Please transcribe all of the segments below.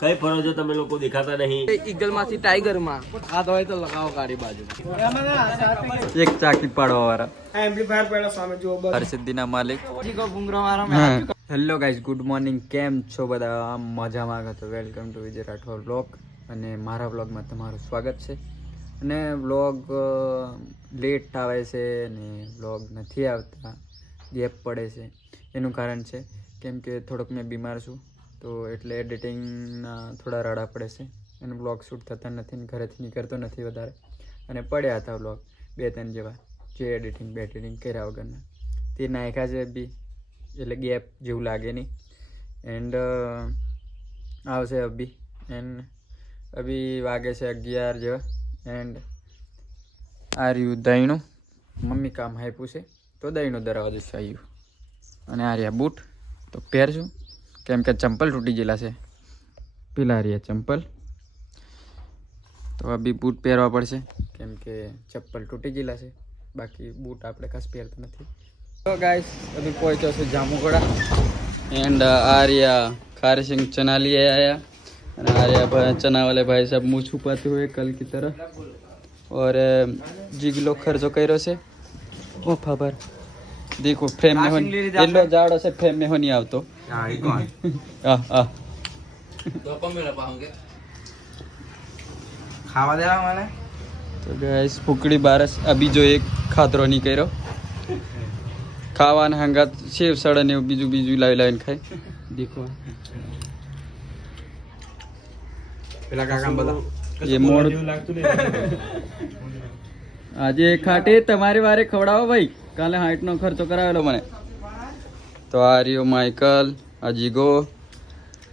કઈ ફરો છો તમે લોકો દેખાતા નહીં? ઈગલ માંથી ટાઈગર માં હાથ હોય તો લગાવો ગાડી બાજુ. એક ચાકી પાડવા વાળા એમ્પ્લીફાયર પેલો સામે જો હરસિદ્ધિના માલિક. જીગો ભૂંગરો મારો મેં હેલો ગાઈઝ, ગુડ મોર્નિંગ. કેમ છો બધા? મજામાં છો? Welcome to Vijay Rathod vlog. અને મારા વ્લોગમાં તમારું સ્વાગત છે. અને વ્લોગ લેટ આવે છે અને વ્લોગ નથી આવતા, ગેપ પડે છે. એનું કારણ છે કેમ કે થોડોક મેં બીમાર છું, તો એટલે એડિટિંગના થોડા રાડા પડે છે અને વ્લોગ શૂટ થતા નથી ને ઘરેથી નીકળતો નથી વધારે. અને પડ્યા હતા વ્લોગ 2-3 જેવા, જે એડિટિંગ કર્યા વગરના તે નાખ્યા છે બી, એટલે ગેપ જેવું લાગે નહીં. એન્ડ આવશે અભી. એન્ડ અભી વાગે છે 11 જેવા. એન્ડ આ રહ્યું દહીંનું, મમ્મી કામ આપ્યું છે તો દહીંનો દરવાજો છે આવ્યું. અને આ રહ્યા બૂટ તો પહેરશું કેમ કે ચંપલ તૂટી ગયેલા છે. પેલા રહ્યા ચંપલ, તો અભી બૂટ પહેરવા પડશે કેમ કે ચપ્પલ તૂટી ગયેલા છે. બાકી બૂટ આપણે ખાસ પહેરતા નથી. तो गाइस अभी पहुंचा से जामुगड़ा. एंड आर्या खारे सिंह चना लिए आया. आर्या भाई चना वाले भाई साहब मुँह छुपाते हुए कल की तरह. और जिगलो खर्चो કર્યો છે. ओ खबर देखो फ्रेम में हो येलो जाड़ो से फ्रेम में हो नहीं आवतो. ખાવા દેવા મને. तो गाइस फुकड़ी बारस अभी जो एक खातरो नहीं કર્યો. ખાવાના હંગાત સેવ સડે ને બીજું લાવીને ખાય. દેખો પેલા કાકા બધા એ મોડ આજે ખાટે તમારી વારે ખવડાવો ભાઈ. કાલે 60 નો ખર્ચો કરાવેલો મને. તો આ રહ્યો માઇકલ, આ જીગો.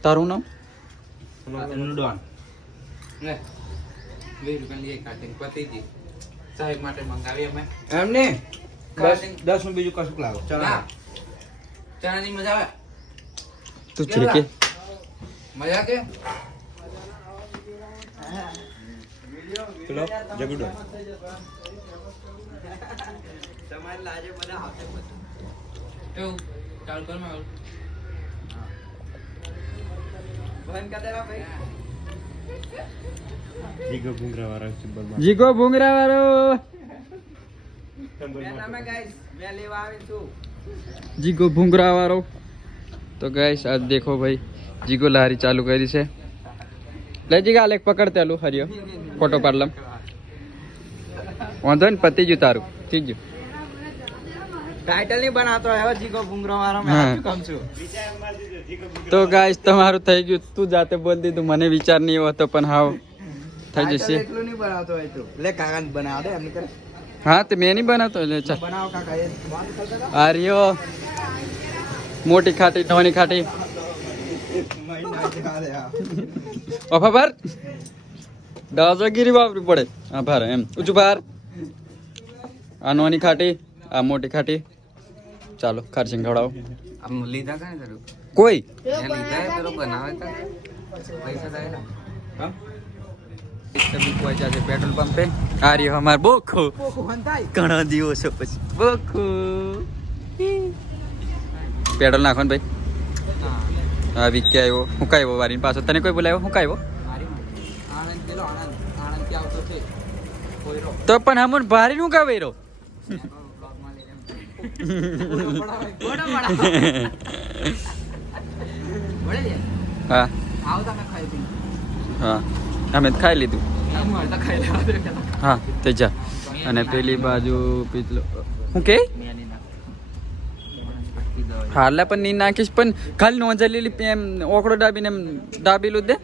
તારું નામ? ડોન ને 20 રૂપિયા લઈ કાટિંગ પતીજી સાહેબ માટે મંગાવી અમે એમને 10 નું બીજું કશું લાવો. ચણાની મજા આવે? તું છીકે મજા કે ચલો જગુડો તમારી લાજે બધા હાથે એવું ચાલ કર માં બંધ કર દેવા ભાઈ. જીગો ભૂંગરા વાળો જીગો ભૂંગરા વાળો. જીગો ભૂંગરા વાળો. તો ગાઈસ આજ દેખો ભાઈ, જીગો લારી ચાલુ કરી છે. લે જીગા આલેખ પકડતે આલું હરિયો ફોટો પાડલમ. વાંધો ને પતી ગયું તારું, ઠીક ગયું. ટાઇટલ નહીં બનાવતો હવે જીગો ભૂંગરો મારો મેં શું કામ છું. તો ગાઈસ તમારું થઈ ગયું. તું જાતે બોલ દીધું, મને વિચાર નહીં એવો હતો પણ હાવ થઈ જશે. એટલું નહીં બનાવતો હોય તો લે કાકા બનાવ દે એમની કરે. હા તો મેં નહીં બનાવતો એટલે ચાલ. બનાવો કાકા એ વાત કરતા આ રહ્યો મોટી ખાટી, નાની ખાટી. ઓફા ભાર દાદાગીરી વાપરવી પડે. હા ભાર એમ ઊંચું ભાર. આ નાની ખાટી, આ મોટી ખાટી. ચાલો ખર્ચિંગ ખવડાવો. આમ લીધા કાંઈ કરું કોઈ લીધા એ પેલો બનાવે તા પૈસા થાય હા પહોંચ્યા છે પેટ્રોલ પંપે. આ રહ્યો અમાર બોખો. ઘણા દિવસો પછી બોખો પેટ્રોલ નાખો ને ભાઈ. હા વિક્કી આવ્યો. હું કાંઈ આવ્યો વારીને પાછો? તને કોઈ બોલાવ્યો? હું કાંઈ આવ્યો તો પણ આમ ભારી નું કાં વેરો? હા હા અમે ખાઈ લીધું. હા તે જા. અને પેલી બાજુ પીતલો હું કે હાલા પણ નહીં નાખીશ, પણ ખાલી નોંધા લીલી એમ ઓકડો દાબીને એમ દાબેલું દે.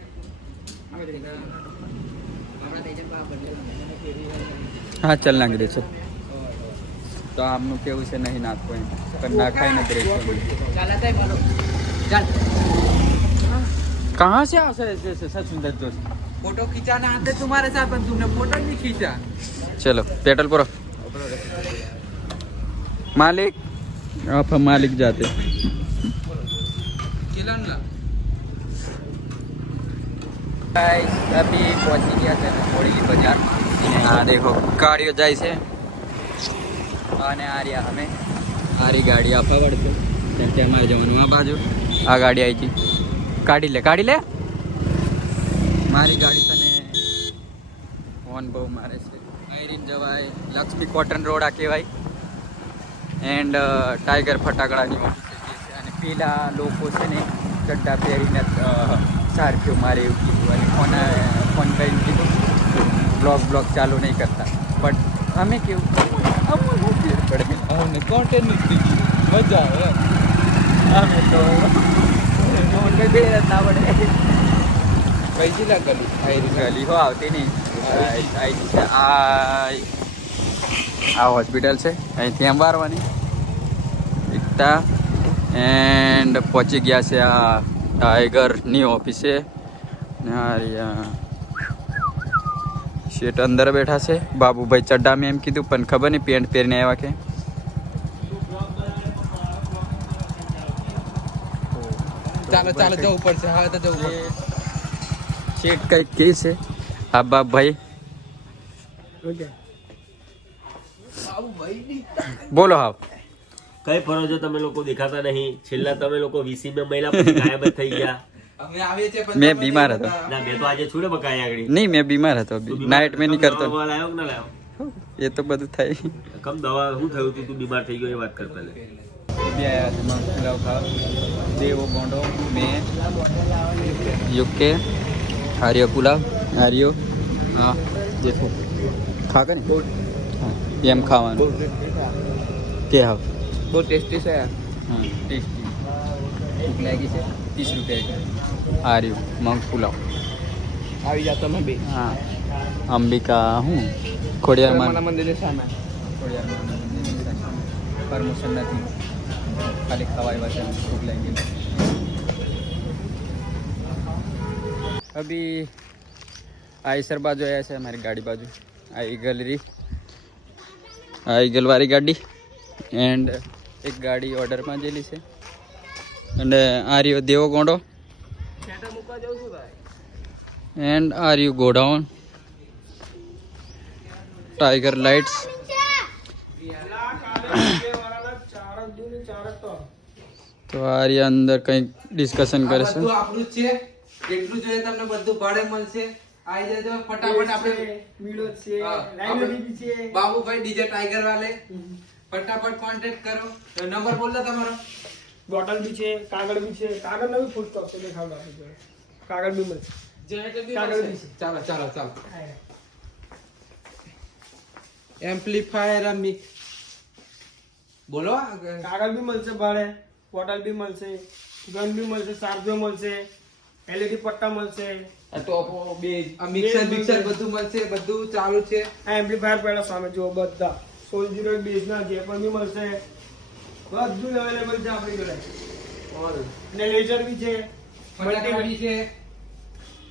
હા ચાલ નાખી દે છે. તો આમનું કેવું છે નહીં નાખવું એમ, પણ નાખાઈ નથી રહી. कहाँ से आ सच सुंदर दोस्त? फोटो खींचाना आते तुम्हारे साथ पर तुमने फोटो नहीं खींचा. चलो पेट्रोल पूरा. मालिक आप हम मालिक जाते अभी पहुंची गया था थोड़ी बाजार. हाँ देखो गाड़ियों જાય છે અને આ રહ્યા અમે. આરી ગાડી આપવા પડશે કેમ કે અમારે જવાનું આ બાજુ. આ ગાડી આવી છે. કાઢી લે મારી ગાડી તને હોર્ન બહુ મારે છે. આયરીન જવાય લક્ષ્મી કોટન રોડ આ કહેવાય. એન્ડ ટાઈગર ફટાકડાની ઓફિસ છે. અને પેલા લોકો છે ને ચડ્ડા પહેરીને સારખ્યો મારે એવું કીધું અને ફોન કરીને કીધું બ્લોગ ચાલુ નહીં કરતા. બટ અમે કેવું પડે અમને કોન્ટેન્ટ મજા આવે. અમે તો કંઈ બે ના પડે. કઈ લા ગલી ગલી હો આવતી નહીં. આ હોસ્પિટલ છે અહીંથી એમ વારવાની એકતા. એન્ડ પહોંચી ગયા છે આ ટાઈગરની ઓફિસે. શેઠ અંદર બેઠા છે. બાબુભાઈ ચડ્ડા મેં એમ કીધું પણ ખબર નહીં પેન્ટ પહેરીને આવ્યા કે ચાલો જવું પડશે. હવે તો જવું પડશે. શેઠ કંઈક કે છે આ બાપભાઈ. બોલો હાવ કઈ ફરો છો તમે લોકો દેખાતા નહીં. છેલ્લા તમે લોકો વીસી માં મહિલા પછી ગાયબ જ થઈ ગયા. અમે આવીએ છીએ પણ મેં બીમાર હતો. ના મેં તો આજે છોડે બકાયા આગળ. નહીં મેં બીમાર હતો. નાઇટ મેં નહીં કરતો. દવા લાયો કે ના લાયો? એ તો બધું થાય. કમ દવા શું થયું તું? તું બીમાર થઈ ગયો એ વાત કર પહેલે. દેવો ગોંડો મેં યુકે આર્યો પુલાવ આર્યો. હા દેખો ખા કે નહીં એમ ખાવાનું કે હા બહુ ટેસ્ટી છે. હા ટેસ્ટી ભૂખ લાગી છે. 30 રૂપિયા આર્યું મગ પુલાવ. આવી જા તમે બે. હા અંબિકા હું ખોડિયારમાં મંદિરની સામે. પરમોશન નથી ખાલી ખવાય બસ ભૂખ લાગી. અભી આઈસર બાજુ આવ્યા છે અમારી ગાડી બાજુ. આ ઈગલ વાળી ગાડી. એન્ડ એક ગાડી ઓર્ડરમાં જેલી છે. અને આ રહ્યો દેવો ગોંડો. એન્ડ આ રહ્યું ગોડાઉન ટાઈગર લાઇટ્સ. તો આ રહ્યા અંદર કંઈક ડિસ્કશન કરે છે. બધું આપણું જ છે. જેટલું જોઈએ તમને બધું ભાડે મળશે. આવી જજો ફટાફટ. આપણે વીડો છે હા, લાઈબ્રેરી છે. બાબુભાઈ ડીજે ટાઈગર વાલે ફટાફટ કોન્ટેક્ટ કરો. નંબર બોલ દો તમારો. બોટલ બી છે, કાગળ બી છે. કાગળ નો બી ફૂલ સ્ટોક છે. દેખાડો આપણી જોડે. કાગળ બી મળશે. કાગળ બી છે. ચાલો એમ્પ્લીફાયર અમી બોલો. કાગળ બી મળશે ભાડે, બોટલ બી મળશે, ગન બી મળશે, ચાર્જો મળશે, LED પટ્ટા મળશે, ટોપો બેઝ મિક્સર બધું મળશે. બધું ચાલુ છે. આ એમ્પ્લીફાયર પહેલા સામે જુઓ બધા 16 બેઝ ના જે પણ બી મળશે બધું અવેલેબલ છે આપણી જોડે. અને લેઝર બી છે, ફટાકડા બી છે.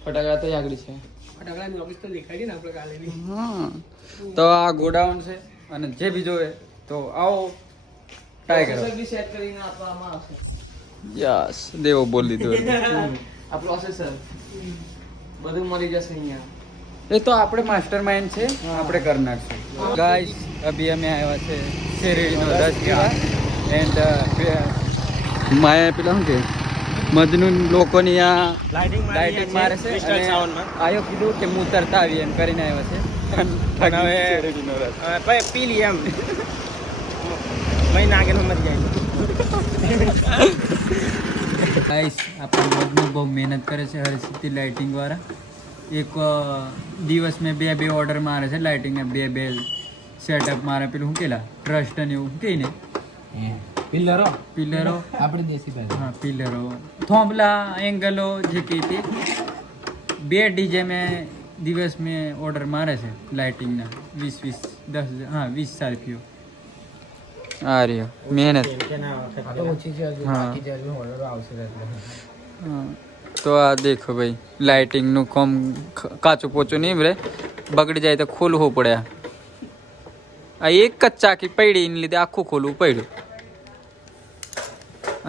ફટાકડા તો આગળ છે. ફટાકડાની ઓફિસ તો દેખાડી ને આપણે કાલે ની. હા તો આ ગોડાઉન છે. અને જે બી જોવે તો આવો ટાઈગર. બી સેટ કરીને આપવામાં આવશે. યસ દેવો બોલ દીધું. આ પ્રોસેસર બધું મળી જશે અહીંયા. એ તો આપણે માસ્ટર માઇન્ડ છે. આપણે કરી નાખશું. ગાઈસ અભી અમે આવ્યા છે શેરડીનો રસ પીવા. એન્ડ માયા પેલા શું કે મજનુ લોકોની આ લાઇટિંગ મારે છે. અને આયો કીધું કે હું તરતા આવી એમ કરીને આવ્યા છે. શેરડીનો રસ પી લી એમ મહી નાગે મરી જાય. ગાઈસ આપણા મજનુ બહુ મહેનત કરે છે હરસિદ્ધિ લાઇટિંગ વાળા. એક દિવસ મેં બે ઓર્ડર મારે છે લાઇટિંગના. બે સેટઅપ મારે પેલું શું કેલા ટ્રસ્ટ અને એવું કઈ ને પિલરો આપણે દેશી ભાષા. હા પિલરો થોંભલા એંગલો જે કહી તે 2 ડીજે મેં દિવસ મેં ઓર્ડર મારે છે લાઇટિંગના. 20 સારફીઓ આ રહ્યો મહેનત. હા તો આ દેખો ભાઈ લાઇટિંગનું કામ કાચું પોચું નહીં રે બગડી જાય તો ખોલવું પડે. આ એક જ ચાકી પડી એને લીધે આખું ખોલવું પડ્યું.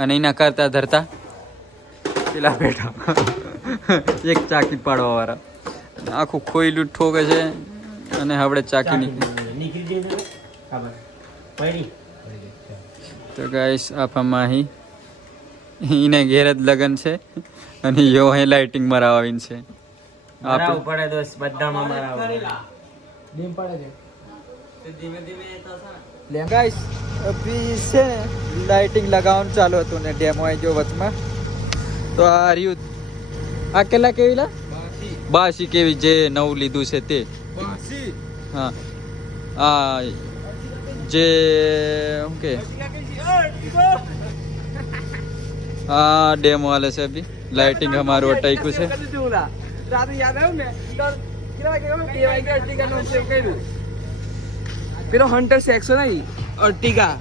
અને એના કરતા ધરતા પેલા બેઠા એક ચાકી પાડવા વાળા આખું ખોયલું ઠોકે છે. અને હવે ચાકી નીકળી તો ગાઈસ આપવામાં અહીં એને ઘેર જ લગન છે. અને યો અહીં લાઇટિંગ મરાવીને છે. મરાવું પડે દોસ્ત, બધામાં મરાવું પડે. ડેમ પડે છે. ધીમે ધીમે એ તો છે ને. ગાઈસ અભી છે ને લાઇટિંગ લગાવવાનું ચાલુ હતું ને ડેમો આવી ગયો વચમાં. તો આ રહ્યું. આ કેટલા કેવી લા? 82 કેવી જે નવું લીધું છે તે. હા આ જે શું કે હા ડેમો હાલે છે અભી. લાઇટિંગ અમારું અટાઈકું છે. રાતે યાદ આવ્યું ને તો કેટલા વાગે ગયો? 2 વાગે અર્ટિગા નું સેવ કર્યું. પેલો હન્ટર સેક્સો નહીં, અર્ટિગા.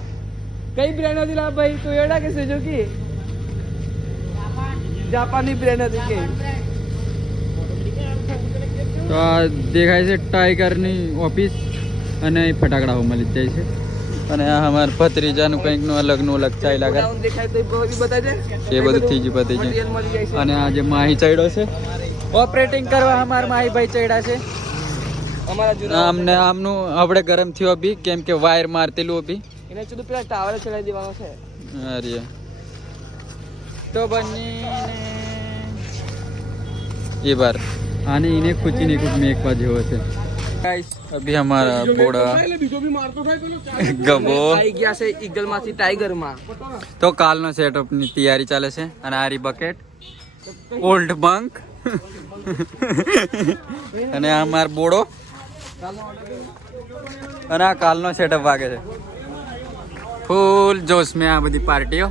કઈ બ્રાન્ડ હતી લા ભાઈ? ટોયોટા કે સુઝુકી? જાપાની બ્રાન્ડ હતી કે? તો આ દેખાય છે ટાઈગરની ઓફિસ અને અહીં ફટાકડાઓ મળી જાય છે. અને આ અમારા ભત્રીજાનું કંઈકનું અલગનું અલગ ચાલ્યા કરે. દેખાય તો બધી બતાવી દે. એ બધું થઈ ગયું પતી મટીરિયલ ગયું. મળી જાય છે. અને આ જે માહી ચડ્યો છે ઓપરેટિંગ કરવા અમારા માહીભાઈ ચડ્યા છે. અમારા જૂના અમને આમનું આપણે ગરમ થયો અભી કેમ કે વાયર મારતેલું અભી. એને ચૂડું પેલા ટાવર ચડાવી દેવાનો છે. અરે તો બનીને ये बार आने इन्हें कुछ नहीं कुछ में एक बार जो है गाइस अभी हमारा बोड़ा गबो આવી ગયા છે ઈગલ માંથી ટાઈગર માં. તો કાલનો સેટઅપ ની તૈયારી ચાલે છે. અને આરી બકેટ ઓલ્ડ બંક અને આ માર બોડો અને આ કાલનો સેટઅપ વાગે છે ફૂલ જોશ મેં આ બધી પાર્ટીઓ.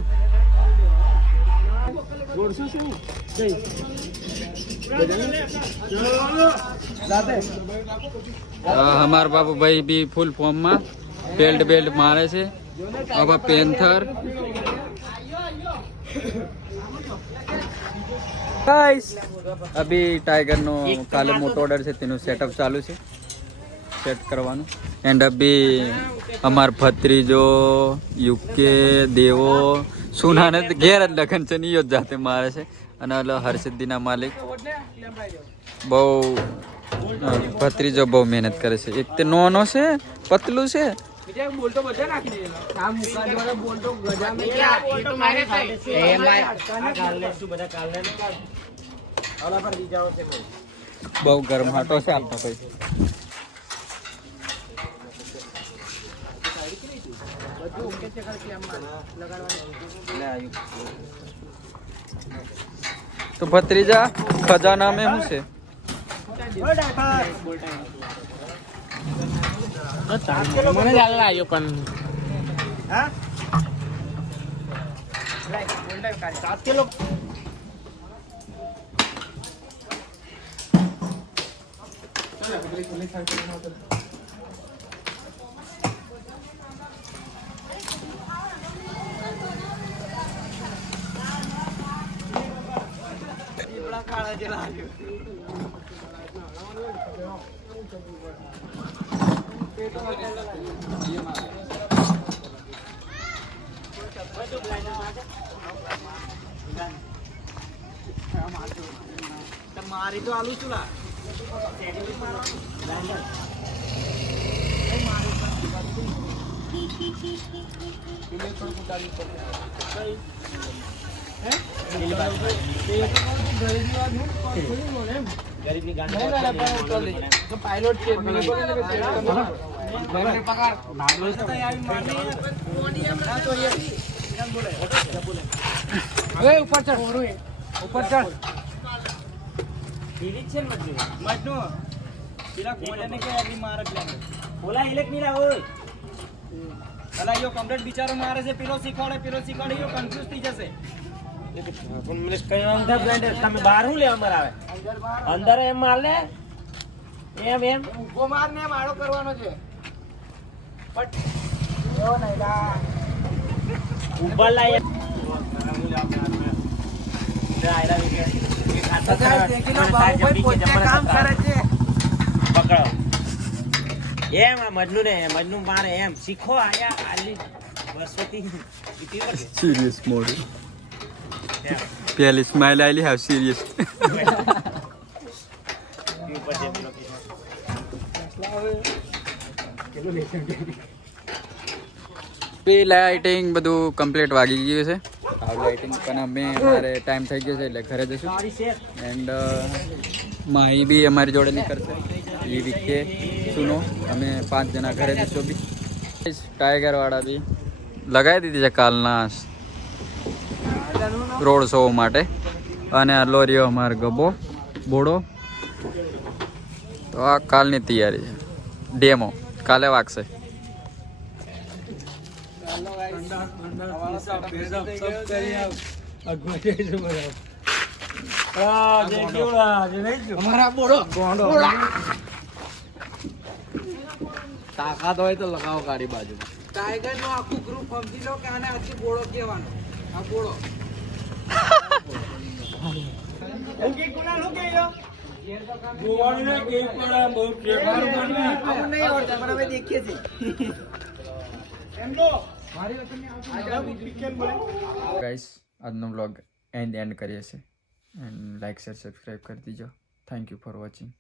हमार बाबू भाई भी फुल फॉर्म में बेल्ट बेल्ट मारे से. अब पेंथर गाइस अभी टाइगर नो काले मोटो ऑर्डर से तीनों सेटअप चालू છે સેટ કરવાનું. એન્ડ અભી અમાર ભત્રીજો યુકે દેવો સુનાને ઘેર જ લખન છે નિયો જાતે મારે છે. અને હર્ષદીના માલિક બહુ ભત્રીજો બહુ મહેનત કરે છે. એક તે નોનો છે પતલું છે. બીજા બોલ તો બધા નાખી દેલા. આ મુકા દ્વારા બોલ તો ગજા મે કે બોલ તો મારે થાય. એ માય આ કાલ લે શું બધા કાલ લે ને કાલ. આલા પર બીજાઓ છે ભાઈ. બહુ ગરમ હાટો છે આપનો ભાઈ. બધું ઓકે છે કર કે આમ લગાડવાનું લે આયુ. તો ભત્રીજા ખજાના में શું છે? મને ચાલ આવ્યો પણ હા 7 કિલો કાળા જેલા આવ્યો. મારી તો આલુ ચૂલા ગરીબની ગાંડી પાયલોટ છે ઉપર ચડ ઉપર ચડ મજનુ પેલા કોલેને કે આજી મારક લે ઓલા ઇલેક નીલા ઓય અલા યો કમ્પ્લીટ બિચારો મારે છે પેલો શીખવાડે યો કન્ફ્યુઝ થઈ જશે પણ મને કઈ વાંધો નથી બ્લેન્ડર. તમે બહાર હું લેવા અમારે આવે અંદર એમ માર લે એમ ઉભો માર ને માળો કરવાનો છે બટ એવો નહીં લા ઉપર લાય કામ કરે છે પકડો એમ આ મજનુ મારે એમ શીખો આયા આલી વર્ષોથી સિરિયસ મોડ પહેલી સ્માઈલ આલી હાવ સિરિયસ. લાઇટિંગ બધું કમ્પ્લીટ વાગી ગયું છે. આ લાઇટિંગ પણ અમે મારે ટાઈમ થઈ ગયો છે એટલે ઘરે જશું. એન્ડ માહી બી અમારી જોડે નીકળશે એ વિકે સુનો અમે 5 જણા ઘરે જઈશું બી ટાઈગર વાળા બી લગાવી દીધી છે કાલના રોડ શો માટે અને આ લોરીઓ અમારો ગબો બોડો તો આ કાલની તૈયારી છે ડેમો કાલે વાગશે તાકાત હોય તો લગાવો ગાડી બાજુ. ટાઈગર નું આખું ગ્રુપ સમજી લો કે આને હજી બોળો કહેવાનો. આ બોળો ગાઈસ આજનો વ્લોગ એન્ડ કરીએ છીએ એન્ડ લાઈક શેર સબસ્ક્રાઈબ કરી દીજો થેન્ક યુ ફોર વોચિંગ